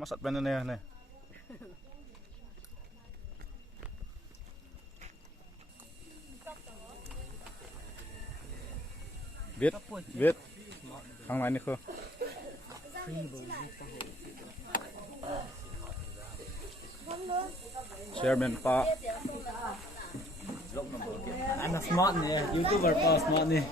Masat bên này này. Biết biết thằng này nữa không? Chairman Pa. Anh là smart nè, YouTuber Pa smart nè.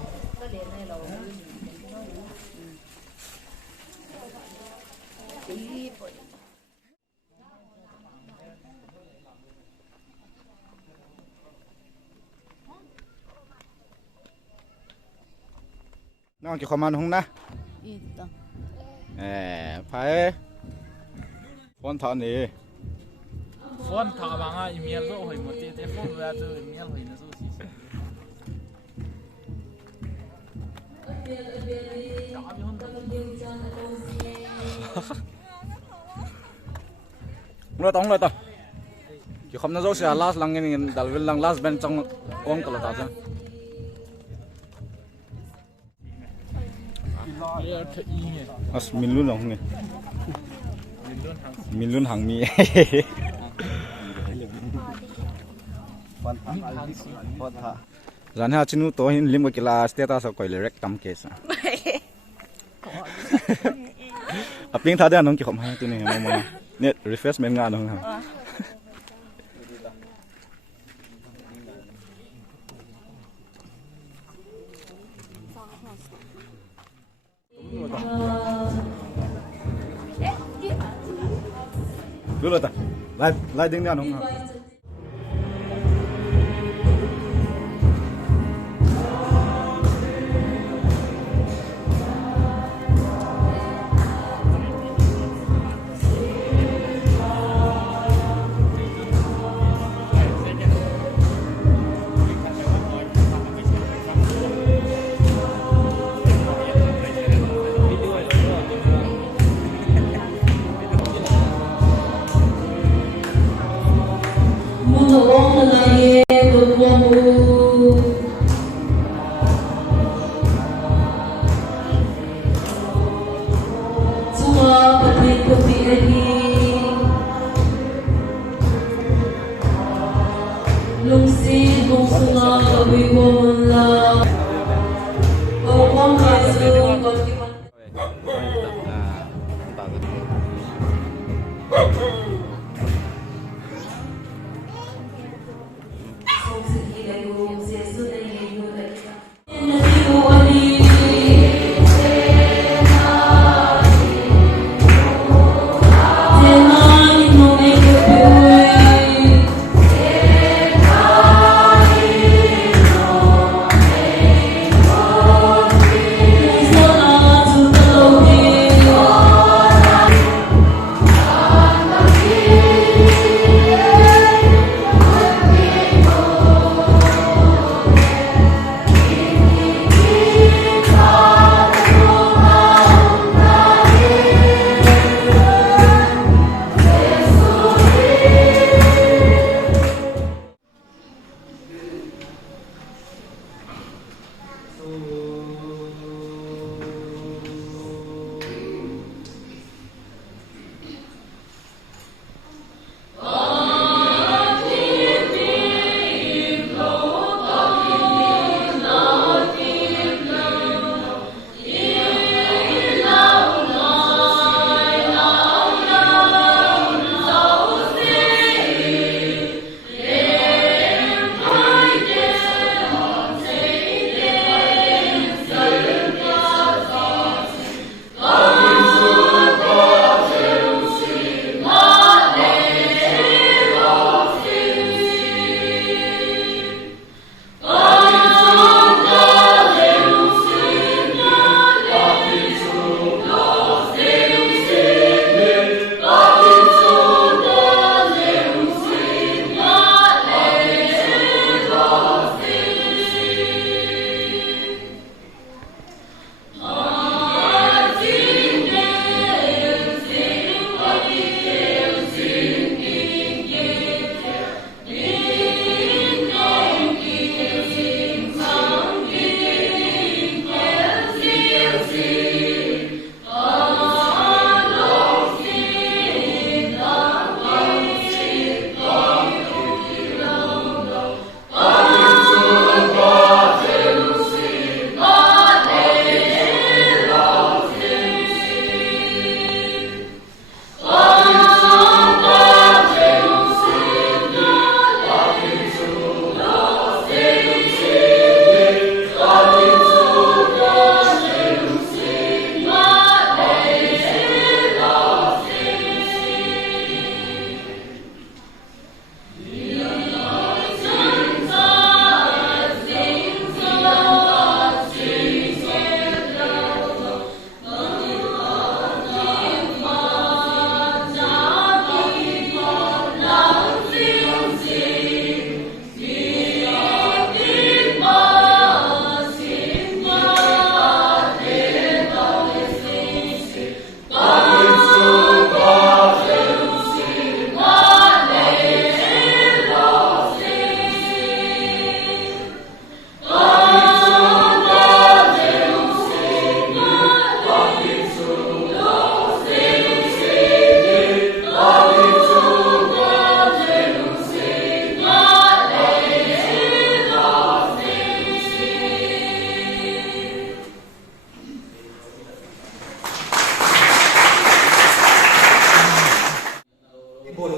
Nó chỉ comment không na? Phải phone thọ nè. Phone thọ bằng à, email rồi hồi một tí phone ra rồi email hồi nó rồi xí. Rồi tông rồi tao. Chỉ không nó dấu xe last lăng cái này dalvil lăng last bên trong ôm cả là tao chứ. Mình luôn không nghe. Mình luôn hàng mi. Rằng ha chinu to hin lim cái là status của cái rec tam case. À ping thà đây anh chỉ không hay cái này mà net refreshment ngon không hả? Đúng rồi ta, lại tiếng nào không hả?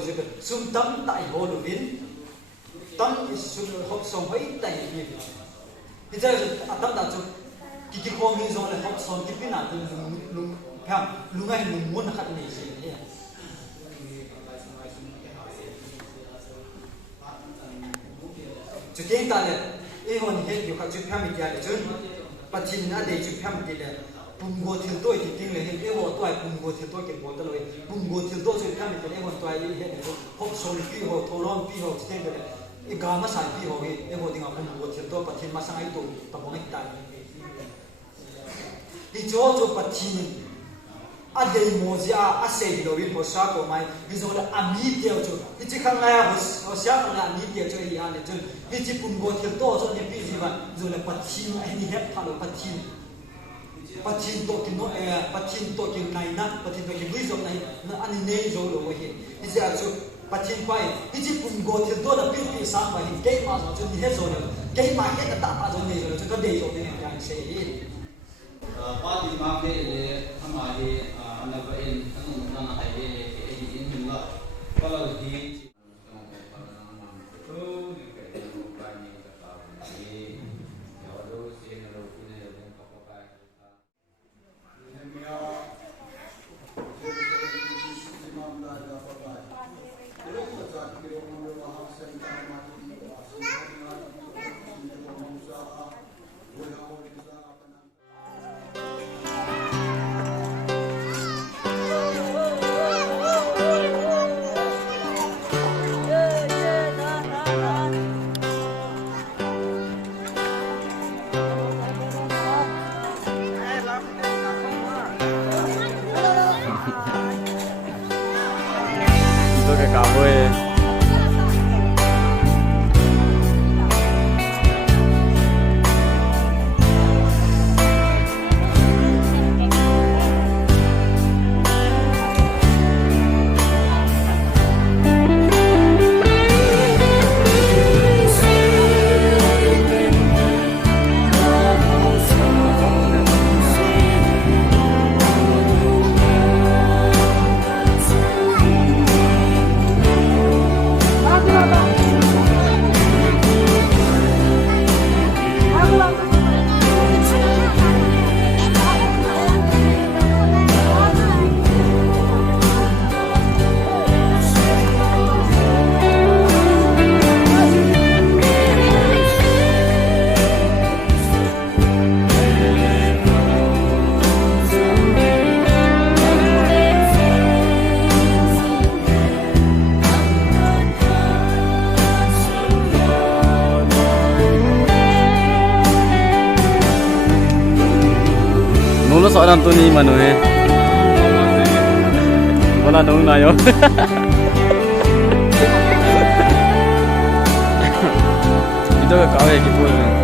จะเป็นซุ่มตั้มไต่โหดูวินตั้มซุ่มหอบส่งไว้ไต่นี่ที่จะตั้มตัดจุดกิโคมีโซนเลยหอบส่งที่พี่นาลุงแค่ลุงไงลุงม้วนขัดนี่สิเนี่ยจุดเด่นตาเลยไอ้คนเห็นอยู่กับจุดแค่มีเดียเลยจนปัจจุบันเด็กจุดแค่มีเดียปุ่มวัวเทียนตัวจริงๆเลยเห็นไอ้วัวตัวปุ่มวัวเทียนตัวเก็บวัวตลอดปุ่มวัวเทียนตัวจุดแค่มีเดียไอ้คนตัวไอ้เห็นพบโซนพี่หัวทอร้อนพี่หัวเต็มเลยไอ้กามาใส่พี่หัวไอ้หัวดิ่งปุ่มวัวเทียนตัวปัจจุบันมาสั่งไอ้ตัวตะบงไอ้ตายที่โจ้โจ้ปัจจุบันอันเดียโมจิอาอัศย์เราวินหัวชาตัวไม่ที่โจ้ละอามีเดียวโจ้ที่จะข้างในหัวชาข้างในอามีเดียวโจ้อีอันเนี่ยโจ้ที่จะปุ่มวัวเทียนตัวโจ้เนี่ยพี่จีบันโจ้ละปัจจุบันไอ้นี่เห็บทะลุปัจจุบันปัจจินโตกินโนปัจจินโตกินไหนนะปัจจินโตกินวิจงไหนนั่นอันนี้เนี่ยโจโลวะเห็นที่จะจุปัจจินไปที่จะปุ่มโกที่ตัวนั้นพี่พี่สามไปเห็นเกย์มาโจนี่เห็นโจเนี่ยเกย์มาเห็นแต่ตาโจเนี่ยโจจุดก็เดียวเนี่ยอย่างเช่นปาติมาเกเลยทำอะไรอันนั้นก็เองทั้งหมดนั่นอะไรเองเองอินถึงละก็เราดีItu kayak kamu ya. Nula seorang tu ni mana eh? Mana dong na yo? Itu kau yang kipu.